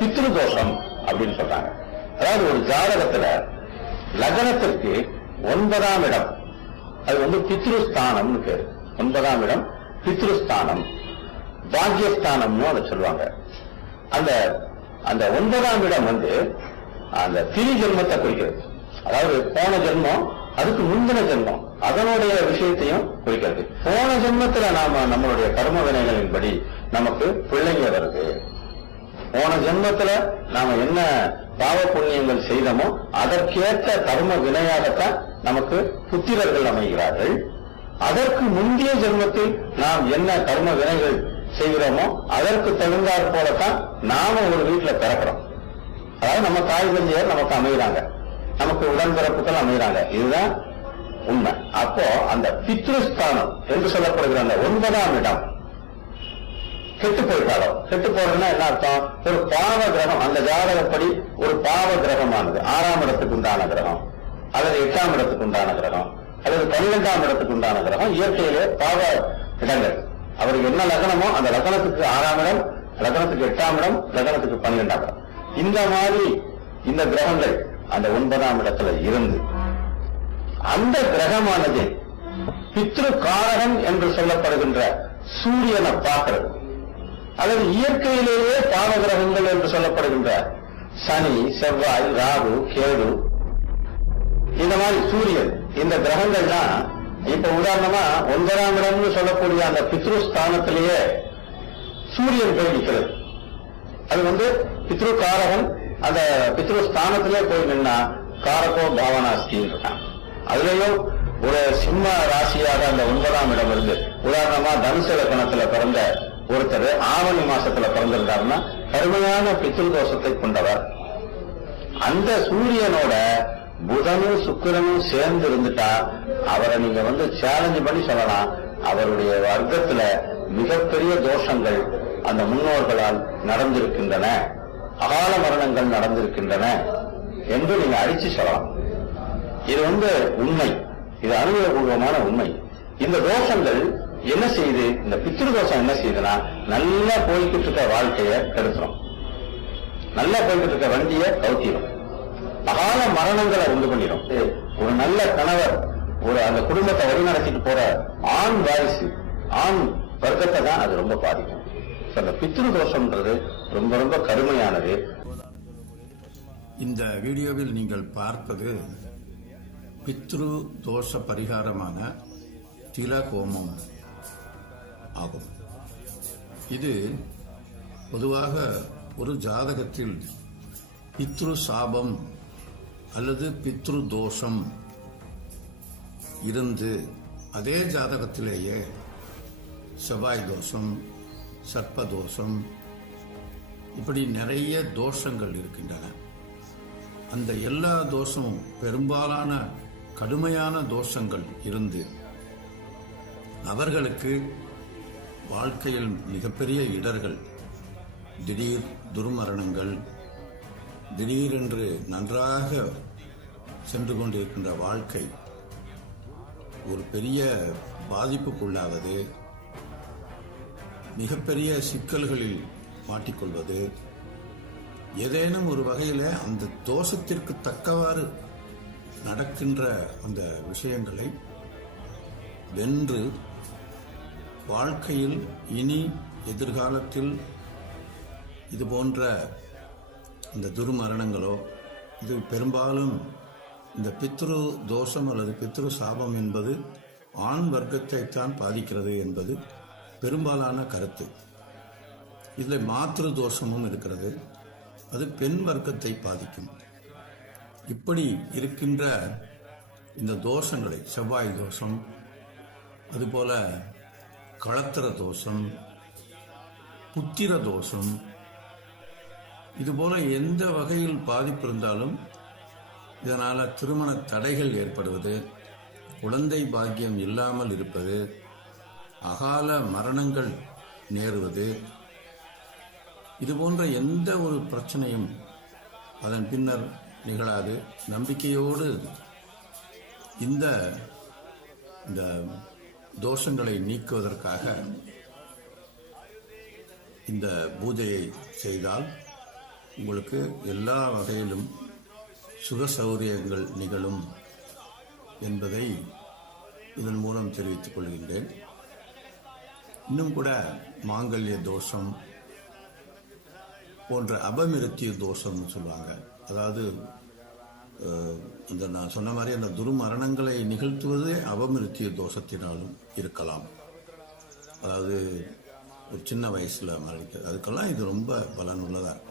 பித்ரு தோஷம் அப்படின்னு சொல்றாங்க. அதாவது ஒரு ஜாதகத்துல லக்னத்திற்கு ஒன்பதாம் இடம். அது வந்து பித்ருஸ்தானம்னு பேரு. ஒன்பதாம் இடம் பித்ருஸ்தானம். பாக்யஸ்தானம்னு அதை சொல்லுவாங்க. அந்த அந்த ஒன்பதாம் இடம் வந்து அந்த திரு ஜென்மத்தை குறிக்கிறது. அதாவது போன ஜென்மம் அதுக்கு முந்தின ஜென்மம். அதனுடைய விஷயத்தையும் குறிக்கிறது. போன ஜென்மத்துல நாம நம்மளுடைய கர்ம வினைகளின்படி நமக்கு பிள்ளைங்க வருது. போன ஜென்மத்துல நாம என்ன பாவ புண்ணியங்கள் செய்தமோ அதற்கேற்ற கர்ம வினையாகத்தான் நமக்கு புத்திரர்கள் அமைகிறார்கள். அதற்கு முந்தைய ஜென்மத்தில் நாம் என்ன கர்ம வினைகள் செய்கிறோமோ அதற்கு தகுந்தாற் போலத்தான் நாம ஒரு வீட்டுல பிறக்கிறோம். அதாவது நம்ம தாய் தந்தையர் நமக்கு அமைகிறாங்க. நமக்கு உடன்பிறப்புகள் அமைகிறாங்க. இதுதான் உண்மை. அப்போ அந்த பித்ருஸ்தானம் என்று சொல்லப்படுகிற அந்த ஒன்பதாம் இடம் கெட்டு போயிட்டாலும் கெட்டு போறதுன்னா என்ன அர்த்தம்? ஒரு பாவ கிரகம் அந்த ஜாதகப்படி ஒரு பாவ கிரகமானது ஆறாம் இடத்துக்கு உண்டான கிரகம் அல்லது எட்டாம் இடத்துக்கு உண்டான கிரகம் அல்லது பன்னிரெண்டாம் இடத்துக்கு உண்டான கிரகம் இயற்கையிலே பாவ இடங்கள். அவருக்கு என்ன லக்னமோ அந்த லக்னத்துக்கு ஆறாம் இடம் லக்னத்துக்கு எட்டாம் இடம் லக்னத்துக்கு பன்னிரெண்டாம் இடம். இந்த மாதிரி இந்த கிரகங்கள் அந்த ஒன்பதாம் இடத்துல இருந்து அந்த கிரகமானது பித்ரு காரகம் என்று சொல்லப்படுகின்ற சூரியனை பார்க்கிறது. அல்லது இயற்கையிலேயே பாவ கிரகங்கள் என்று சொல்லப்படுகின்ற சனி செவ்வாய் ராகு கேது இந்த மாதிரி சூரியன் இந்த கிரகங்கள்லாம் இப்ப உதாரணமா ஒன்பதாம் இடம்னு சொல்லக்கூடிய அந்த பித்ரு ஸ்தானத்திலேயே சூரியன் போய் நிற்கிறது அது வந்து பித்ரு காரகன் அந்த பித்ரு ஸ்தானத்திலே போய் நின்னா காரகோ பாவனாஸ்தி இருக்கான். அதுலயும் ஒரு சிம்ம ராசியாக அந்த ஒன்பதாம் இடம் இருந்து உதாரணமா தனுசு லக்கணத்துல பிறந்த ஒருத்தர் ஆவணி மாசத்துல பிறந்திருந்தாருன்னா கருமையான பித்ரு தோஷத்தை கொண்டவர். அந்த சூரியனோட புதனும் சுக்கிரனும் சேர்ந்து இருந்துட்டா அவரை நீங்க வந்து சேலஞ்சு பண்ணி சொல்லலாம். அவருடைய வர்க்கத்துல மிகப்பெரிய தோஷங்கள் அந்த முன்னோர்களால் நடந்திருக்கின்றன. அகால மரணங்கள் நடந்திருக்கின்றன என்று நீங்க அடிச்சு சொல்லலாம். இது வந்து உண்மை. இது அனுபவபூர்வமான உண்மை. இந்த தோஷங்கள் என்ன செய்யுது? இந்த பித்திரு தோஷம் என்ன செய்யுதுன்னா நல்லா போய்கிட்டு இருக்க வாழ்க்கைய கெடுத்துரும். நல்லா போய்கிட்டு இருக்க வண்டியை கவுத்திடும் அகால மரணங்களை உண்டு பண்ணிடும் ஒரு நல்ல கணவர் ஒரு அந்த குடும்பத்தை வழிநடத்திட்டு போற ஆண் வாரிசு ஆண் வர்க்கத்தை தான் அது ரொம்ப பாதிக்கும். அந்த பித்திரு தோஷம்ன்றது ரொம்ப ரொம்ப கடுமையானது. இந்த வீடியோவில் நீங்கள் பார்ப்பது பித்ரு தோஷ பரிகாரமான திலகோமம் ஆகும். இது பொதுவாக ஒரு ஜாதகத்தில் பித்ரு சாபம் அல்லது பித்ரு தோஷம் இருந்து அதே ஜாதகத்திலேயே செவ்வாய் தோஷம் சர்ப்ப தோஷம் இப்படி நிறைய தோஷங்கள் இருக்கின்றன. அந்த எல்லா தோஷமும் பெரும்பாலான கடுமையான தோஷங்கள் இருந்து அவர்களுக்கு வாழ்க்கையில் மிகப்பெரிய இடர்கள் திடீர் துர்மரணங்கள் திடீரென்று நன்றாக சென்று கொண்டிருக்கின்ற வாழ்க்கை ஒரு பெரிய பாதிப்புக்குள்ளாவது மிகப்பெரிய சிக்கல்களில் மாட்டிக்கொள்வது ஏதேனும் ஒரு வகையில் அந்த தோஷத்திற்கு தக்கவாறு நடக்கின்ற அந்த விஷயங்களை வென்று வாழ்க்கையில் இனி எதிர்காலத்தில் இது போன்ற இந்த துர்மரணங்களோ இது பெரும்பாலும் இந்த பித்ரு தோஷம் அல்லது பித்ரு சாபம் என்பது ஆண் வர்க்கத்தைத்தான் பாதிக்கிறது என்பது பெரும்பாலான கருத்து. இதில் மாத்திரு தோஷமும் இருக்கிறது. அது பெண் வர்க்கத்தை பாதிக்கும். இப்படி இருக்கின்ற இந்த தோஷங்களை செவ்வாய் தோஷம் அதுபோல களத்திர தோஷம் புத்திர தோஷம் இதுபோல எந்த வகையில் பாதிப்பு இருந்தாலும் இதனால் திருமண தடைகள் ஏற்படுவது குழந்தை பாக்கியம் இல்லாமல் இருப்பது அகால மரணங்கள் நேருவது இது போன்ற எந்த ஒரு பிரச்சனையும் அதன் பின்னர் நிகழாது. நம்பிக்கையோடு இந்த இந்த தோஷங்களை நீக்குவதற்காக இந்த பூஜையை செய்தால் உங்களுக்கு எல்லா வகையிலும் சுக சௌகரியங்கள் நிகழும் என்பதை இதன் மூலம் தெரிவித்துக் கொள்கின்றேன். இன்னும் கூட மாங்கல்ய தோஷம் போன்ற அபமிருத்திய தோஷம்னு சொல்லுவாங்க. அதாவது இந்த நான் சொன்ன மாதிரி அந்த துர்மரணங்களை நிகழ்த்துவதே அவமிருத்திய தோஷத்தினாலும் இருக்கலாம். அதாவது ஒரு சின்ன வயசில் மரணிக்கிறது அதுக்கெல்லாம் இது ரொம்ப பலனுள்ளதாக இருக்கும்